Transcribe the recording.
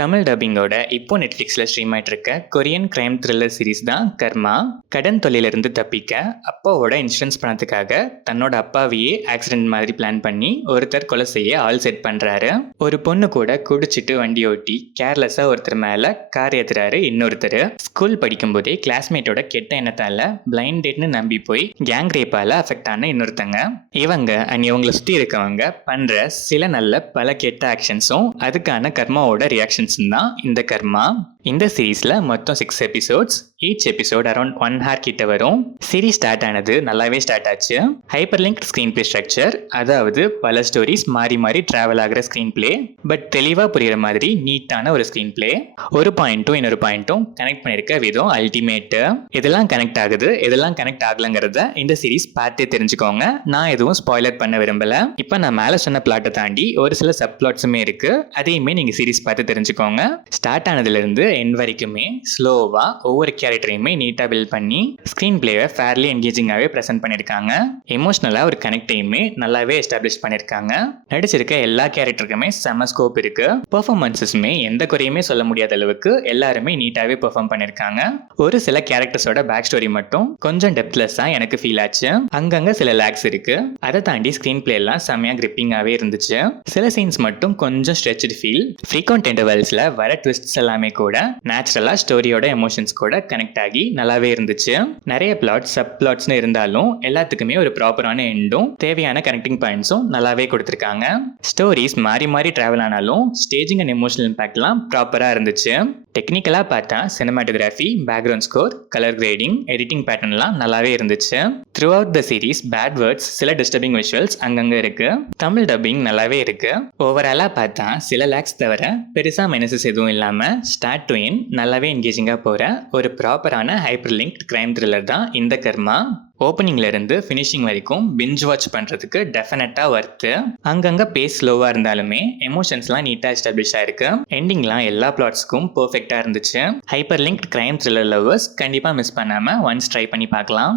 தமிழ் டப்பிங்கோட இப்போ நெட்ஃப்ளிக்ஸில் ஸ்ட்ரீம் ஆகிட்டு இருக்க கொரியன் கிரைம் த்ரில்லர் சீரிஸ் தான் கர்மா. கடன் தொழிலிருந்து தப்பிக்க அப்பாவோட இன்சூரன்ஸ் பணத்துக்காக தன்னோட அப்பாவையே ஆக்சிடென்ட் மாதிரி பிளான் பண்ணி ஒருத்தர் கொலை செய்ய ஆள் செட் பண்ணுறாரு. ஒரு பொண்ணு கூட குடிச்சிட்டு வண்டி ஓட்டி கேர்லெஸ்ஸாக ஒருத்தர் மேலே கார் ஏற்றுறாரு இன்னொருத்தர். ஸ்கூல் படிக்கும்போதே கிளாஸ்மேட்டோட கெட்ட எண்ணத்தால் பிளைண்ட் டேட்னு நம்பி போய் கேங் ரேப்பால் அஃபெக்ட் ஆன இன்னொருத்தங்க. இவங்க இவங்களை சுற்றி இருக்கவங்க பண்ணுற சில நல்ல பல கெட்ட ஆக்ஷன்ஸும் அதுக்கான கர்மாவோட ரியாக்ஷன் தான் இந்த கர்மா. இந்த சீரீஸ்ல மொத்தம் 6 episodes. Each episode around 1 hour கிட்ட வரும். சீரீஸ் ஸ்டார்ட் ஆனது நல்லாவே ஸ்டார்ட் ஆச்சு. Hyper link screen play structure, அதாவது பல ஸ்டோரிஸ் மாறி மாறி டிராவல் ஆகிற ஸ்க்ரீன் பிளே, பட் தெளிவாக புரியுற மாதிரி நீட்டான ஒரு ஸ்க்ரீன் பிளே. ஒரு பாயிண்ட்டும் இன்னொரு பாயிண்ட்டும் கனெக்ட் பண்ணியிருக்க விதம் அல்டிமேட்டு. இதெல்லாம் கனெக்ட் ஆகுது, இதெல்லாம் கனெக்ட் ஆகலங்கிறத இந்த சீரீஸ் பார்த்தே தெரிஞ்சுக்கோங்க. நான் எதுவும் ஸ்பாய்லர் பண்ண விரும்பல. இப்போ நான் மேலே சொன்ன பிளாட்டை தாண்டி ஒரு சில சப் பிளாட்ஸுமே இருக்கு, அதையுமே நீங்கள் சீரீஸ் பார்த்து தெரிஞ்சுக்கோங்க. ஸ்டார்ட் ஆனதுலேருந்து எண்ட் வரைக்குமே ஸ்லோவா ஒவ்வொரு கேரக்டரையுமே நீட்டாக பில்ட் பண்ணி ஸ்க்ரீன் பிளேவை ஃபேர்லி என்கேஜிங்காகவே ப்ரெசென்ட் பண்ணியிருக்காங்க. எமோஷ்னலாக ஒரு கனெக்டையுமே நல்லாவே எஸ்டாப்ளிஷ் பண்ணியிருக்காங்க. நடிச்சிருக்க எல்லா கேரக்டருக்குமே செம ஸ்கோப் இருக்கு. பெர்ஃபார்மன்ஸஸுமே எந்த குறையுமே சொல்ல முடியாத அளவுக்கு எல்லாருமே நீட்டாகவே பெர்ஃபார்ம் பண்ணியிருக்காங்க. ஒரு சில கேரக்டர்ஸோட பேக் ஸ்டோரி மட்டும் கொஞ்சம் டெப்த்லெஸ்ஸாக எனக்கு ஃபீல் ஆச்சு. அங்கங்கே சில லேக்ஸ் இருக்கு. அதை தாண்டி ஸ்க்ரீன் பிளே எல்லாம் செம்மையாக கிரிப்பிங்காகவே இருந்துச்சு. சில சீன்ஸ் மட்டும் கொஞ்சம் ஸ்ட்ரெச்டு ஃபீல். ஃப்ரீக்வெண்ட் இன்டர்வல்ஸில் வர ட்விஸ்ட்ஸ் எல்லாமே கூட நேச்சுரலா ஸ்டோரியோட எமோஷன்ஸ் கூட கனெக்ட் ஆகி நல்லாவே இருந்துச்சு. நிறைய பிளாட் சப் பிளாட்ஸ்னு இருந்தாலும் எல்லாத்துக்குமே ஒரு ப்ராப்பரான எண்டும் தேவையான கனெக்டிங் பாயிண்ட்ஸும் நல்லாவே கொடுத்துருக்காங்க. ஸ்டோரிஸ் மாறி மாறி டிராவல் ஆனாலும் ஸ்டேஜிங் அண்ட் எமோஷனல் இம்பாக்ட்லாம் ப்ராப்பராக இருந்துச்சு. டெக்னிக்கலாக பார்த்தா cinematography, background score, colour grading, editing பேட்டர்ன்லாம் நல்லாவே இருந்துச்சு. Throughout the series bad words, சில டிஸ்டர்பிங் விஷுவல்ஸ் அங்கங்கே இருக்கு. தமிழ் டப்பிங் நல்லாவே இருக்கு. ஓவராலாக பார்த்தா சில லேக்ஸ் தவிர பெருசாக மைனஸஸ் எதுவும் இல்லாமல் ஸ்டார்ட் டு எண்ட் நல்லாவே என்கேஜிங்காக போகிற ஒரு ப்ராப்பரான ஹைப்பர் லிங்க்ட் கிரைம் த்ரில்லர் தான் இந்த கர்மா. ஓப்பனிங்ல இருந்து ஃபினிஷிங் வரைக்கும் பிஞ்ச் வாட்ச் பண்ணுறதுக்கு டெஃபினட்டாக ஒர்த்து. அங்கங்கே பேஸ் ஸ்லோவாக இருந்தாலுமே எமோஷன்ஸ்லாம் நீட்டாக எஸ்டாப்ளிஷ் ஆயிருக்கு. எண்டிங்லாம் எல்லா பிளாட்ஸ்க்கும் பர்ஃபெக்டாக இருந்துச்சு. Hyper linked crime thriller lovers கண்டிப்பாக மிஸ் பண்ணாமல் ஒன்ஸ் ட்ரை பண்ணி பார்க்கலாம்.